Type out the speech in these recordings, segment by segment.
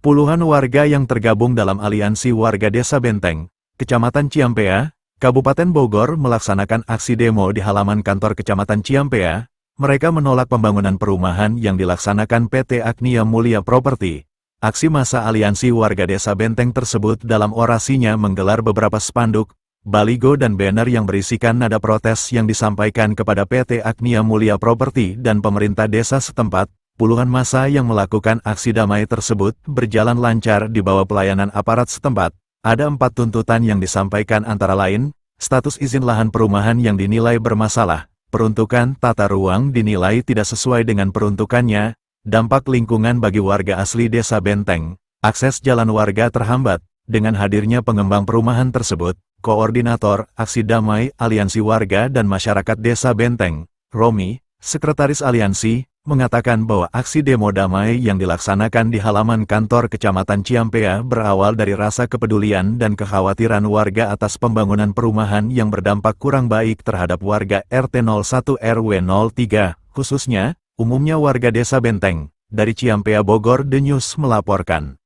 Puluhan warga yang tergabung dalam aliansi warga Desa Benteng, Kecamatan Ciampea, Kabupaten Bogor melaksanakan aksi demo di halaman kantor Kecamatan Ciampea. Mereka menolak pembangunan perumahan yang dilaksanakan PT Agnia Mulia Property. Aksi massa aliansi warga Desa Benteng tersebut dalam orasinya menggelar beberapa spanduk, baligo dan banner yang berisikan nada protes yang disampaikan kepada PT Agnia Mulia Property dan pemerintah desa setempat. Puluhan massa yang melakukan aksi damai tersebut berjalan lancar di bawah pelayanan aparat setempat. Ada 4 tuntutan yang disampaikan antara lain, status izin lahan perumahan yang dinilai bermasalah, peruntukan tata ruang dinilai tidak sesuai dengan peruntukannya, dampak lingkungan bagi warga asli Desa Benteng, akses jalan warga terhambat. Dengan hadirnya pengembang perumahan tersebut, Koordinator Aksi Damai Aliansi Warga dan Masyarakat Desa Benteng, Romi, Sekretaris Aliansi, mengatakan bahwa aksi demo damai yang dilaksanakan di halaman kantor Kecamatan Ciampea berawal dari rasa kepedulian dan kekhawatiran warga atas pembangunan perumahan yang berdampak kurang baik terhadap warga RT 01 RW 03, khususnya, umumnya warga Desa Benteng. Dari Ciampea Bogor, The News melaporkan.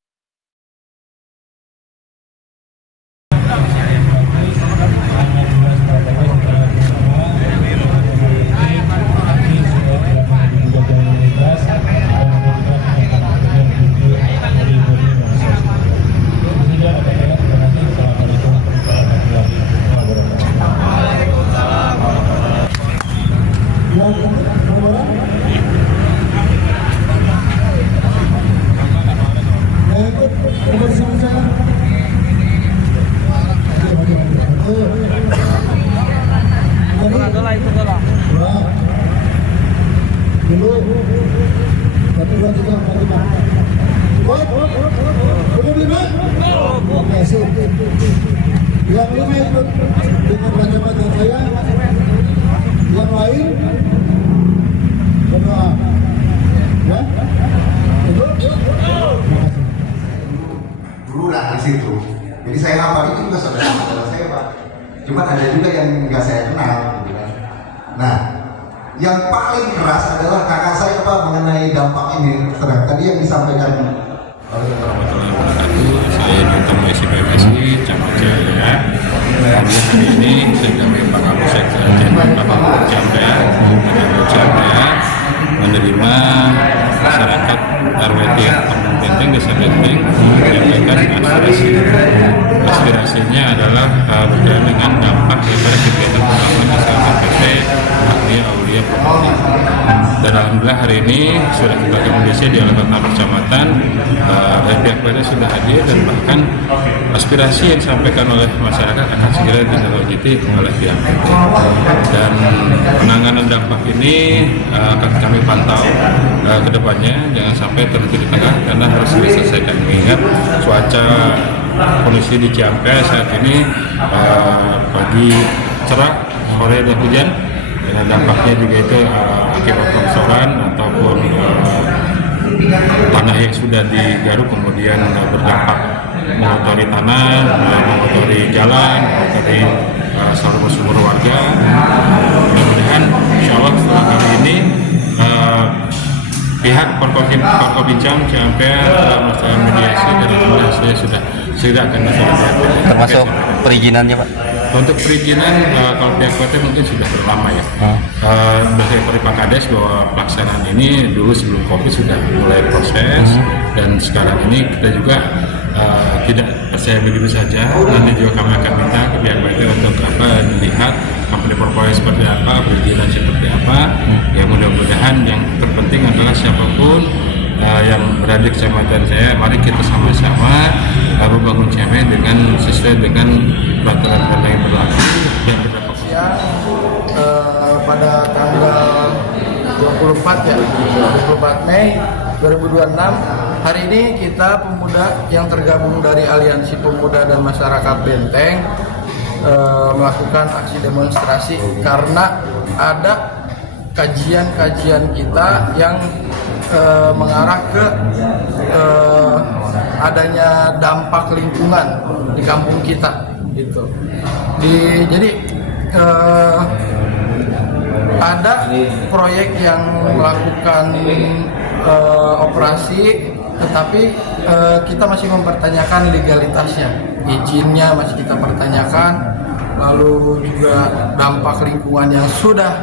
Yang 5 ikut dengan kacamata saya, yang lain berdoa. Ya? Berulang di situ. Jadi saya hafal itu juga saudara saya Pak. Cuman ada juga yang nggak saya kenal. Gitu kan. Nah, yang paling keras adalah kakak saya Pak mengenai dampak ini. Tadi yang disampaikan oleh saya Dr. Messi PMSI Ciampea. Kemudian hari ini saya kami Pak Kapolsek Ciampea menerima masyarakat RW 3 Kampung Benteng Desa Benteng menyampaikan aspirasi. Aspirasinya adalah berkaitan dengan dampak daripada kegiatan pembangunan kesehatan PT Agnia Mulia Property. Dan alhamdulillah hari ini sudah kita komunikasi di kantor kecamatan, dan pihak PT sudah hadir dan bahkan aspirasi yang disampaikan oleh masyarakat akan segera ditindaklanjuti oleh pihak PT. Dan penanganan dampak ini akan kami pantau ke depannya, jangan sampai terhenti di tengah karena harus diselesaikan. Mengingat cuaca kondisi di Ciampea saat ini pagi cerah, sore ada hujan, dengan dampaknya juga itu akibat longsoran ataupun tanah yang sudah digaruk kemudian berdampak mengotori tanah, mengotori jalan, mengotori sumur-sumur warga. Mudah-mudahan insya Allah setelah kali ini pihak Forkopincam Ciampea telah melakukan mediasi dan hasilnya sudah akan diselesaikan. Termasuk perizinannya Pak? Untuk perizinan kalau pihak PT mungkin sudah berlama ya. Dari Pak Kades bahwa pelaksanaan ini dulu sebelum COVID sudah mulai proses dan sekarang ini kita juga tidak percaya begitu saja. Nanti juga kami akan minta ke pihak PT untuk melihat company portfolio seperti apa, perizinan seperti apa. Ya mudah-mudahan yang terpenting adalah siapapun yang berada di kecamatan saya, mari kita sama-sama membangun Ciampea dengan sesuai dengan peraturan yang berlaku dan berdampak. Pada tanggal 24 ya, 24 Mei 2026, hari ini kita pemuda yang tergabung dari Aliansi Pemuda dan Masyarakat Benteng melakukan aksi demonstrasi karena ada kajian-kajian kita yang mengarah ke adanya dampak lingkungan di kampung kita gitu. Jadi ada proyek yang melakukan operasi tetapi kita masih mempertanyakan legalitasnya, izinnya masih kita pertanyakan, lalu juga dampak lingkungan yang sudah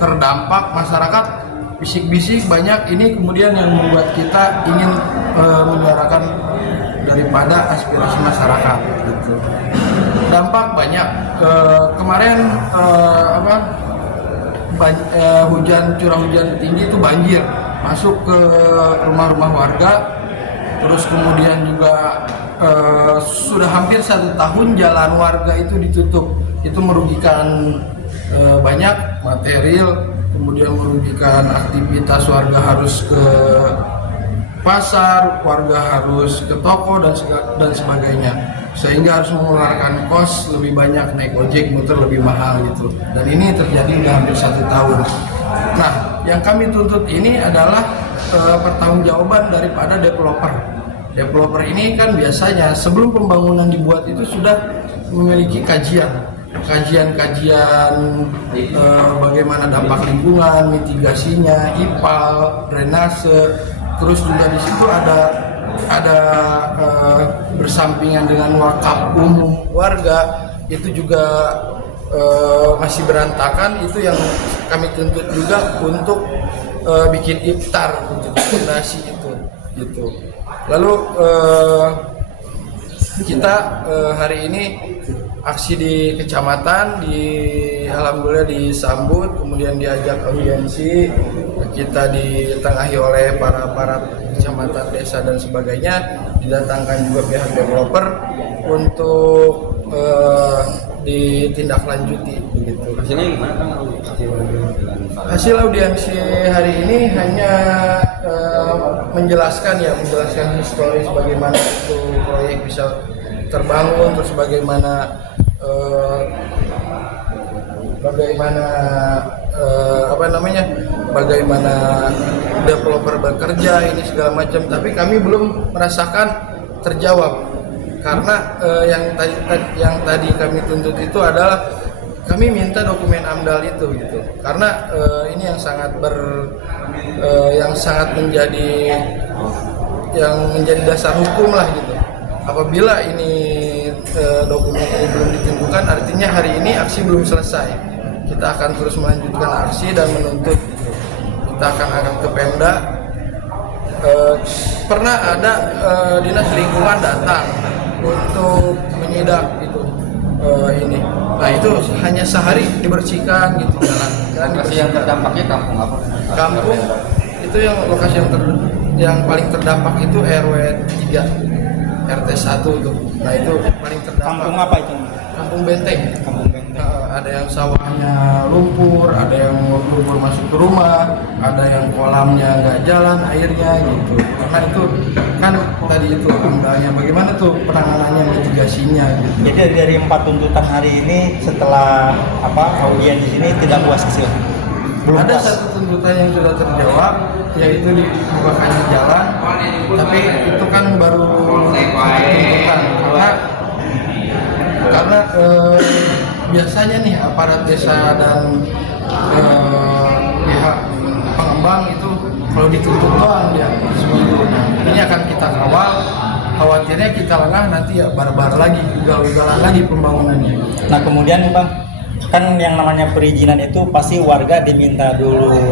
terdampak masyarakat bisik-bisik banyak, ini kemudian yang membuat kita ingin menyuarakan daripada aspirasi masyarakat gitu. Dampak banyak kemarin hujan, curah hujan tinggi itu banjir masuk ke rumah-rumah warga, terus kemudian juga sudah hampir 1 tahun jalan warga itu ditutup, itu merugikan banyak material, kemudian merugikan aktivitas warga, harus ke pasar, warga harus ke toko dan sebagainya, sehingga harus mengeluarkan kos lebih banyak, naik ojek muter lebih mahal gitu. Dan ini terjadi udah hampir 1 tahun. Nah, yang kami tuntut ini adalah pertanggungjawaban daripada developer. Developer ini kan biasanya sebelum pembangunan dibuat itu sudah memiliki kajian bagaimana dampak lingkungan, mitigasinya, IPAL, drainase, terus juga di situ ada bersampingan dengan wakaf umum warga, itu juga masih berantakan. Itu yang kami tuntut juga untuk bikin iftar untuk fondasi itu gitu. Lalu kita hari ini aksi di kecamatan, alhamdulillah disambut, kemudian diajak audiensi, kita ditengahi oleh para kecamatan, desa dan sebagainya, didatangkan juga pihak developer untuk ditindaklanjuti begitu. Hasilnya gimana? Hasil audiensi hari ini hanya menjelaskan historis bagaimana itu proyek bisa terbangun, terus bagaimana developer bekerja ini segala macam, tapi kami belum merasakan terjawab karena yang tadi kami tuntut itu adalah kami minta dokumen AMDAL itu gitu, karena ini yang sangat menjadi dasar hukum lah gitu. Apabila ini dokumen ini belum ditentukan, artinya hari ini aksi belum selesai. Kita akan terus melanjutkan aksi dan menuntut. Kita akan ke Pemda. Pernah ada dinas lingkungan datang untuk menyidak gitu ini. Nah itu hanya sehari dibersihkan gitu jalan. Lokasi yang terdampaknya kampung apa? Kampung itu yang lokasi yang paling terdampak itu RW 3. RT 1 tuh. Nah itu paling terdampak. Kampung apa itu? Kampung Benteng. Kampung Benteng. Ada yang sawahnya lumpur, ada yang lumpur masuk ke rumah, ada yang kolamnya nggak jalan airnya gitu. Karena itu kan tadi itu AMDALnya, bagaimana tuh penanganannya, mitigasinya gitu. Jadi dari 4 tuntutan hari ini setelah audiens di sini tidak puas hasil. Ada satu tuntutan yang sudah terjawab, yaitu dibukakannya jalan, tapi itu kan baru tuntutan karena biasanya nih aparat desa dan pihak pengembang itu kalau dituntut doang dia seminggu. Nah, ini akan kita kawal. Khawatirnya kita lengah nanti ya barbar lagi, ugal-ugalan lagi pembangunannya. Nah kemudian Bang, kan yang namanya perizinan itu pasti warga diminta dulu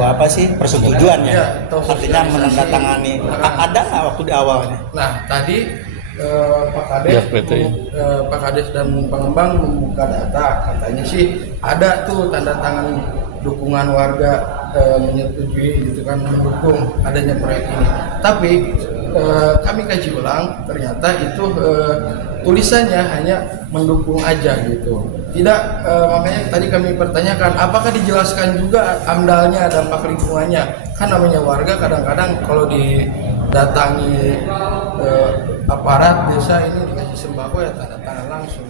persetujuan ya, artinya menandatangani. Ada nggak waktu di awalnya? Nah tadi Pak Kades dan pengembang membuka data, katanya sih ada tuh tanda tangan dukungan warga menyetujui gitu kan, mendukung adanya proyek ini. Tapi kami kaji ulang, ternyata itu tulisannya hanya mendukung aja gitu. Tidak, makanya tadi kami pertanyakan apakah dijelaskan juga AMDALnya, dampak lingkungannya. Kan namanya warga kadang-kadang kalau didatangi aparat desa ini dikasih sembako ya tanda tangan langsung.